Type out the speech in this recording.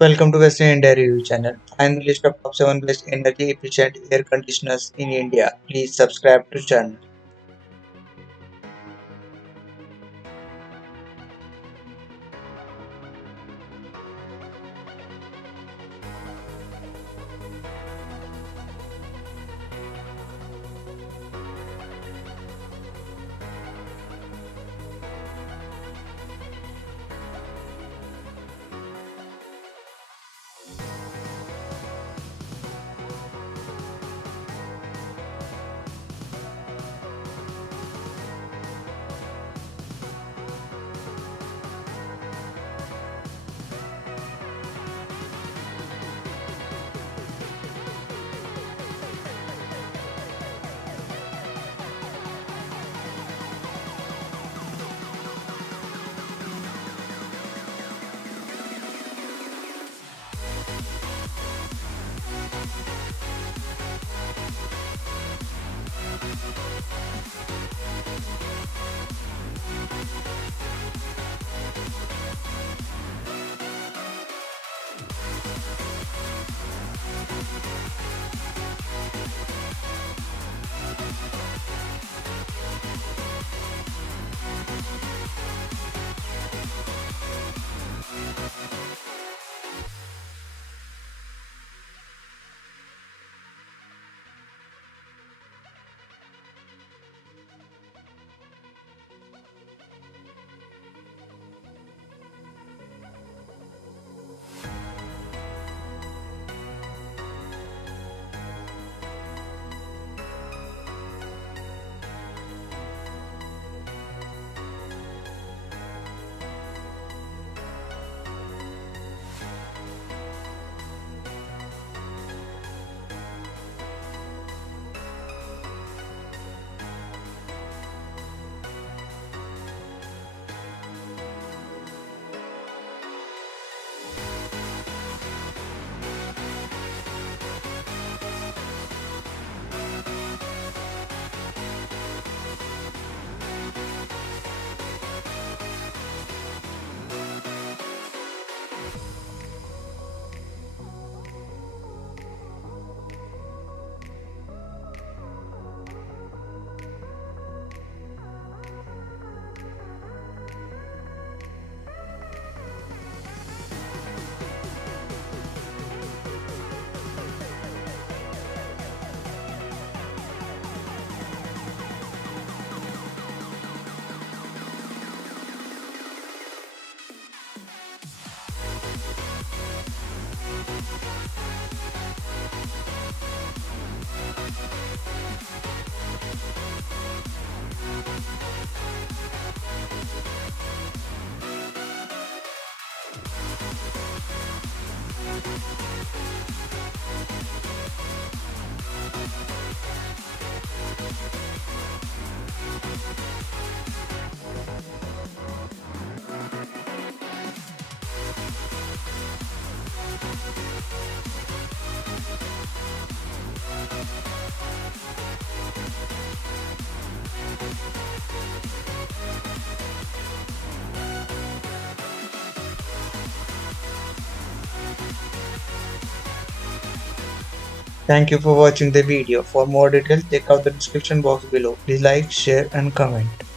Welcome to Western India Review channel. I am the list of top 7 best energy efficient air conditioners in India. Please subscribe to channel. Thank you for watching the video. For more details, check out the description box below. Please like, share and comment.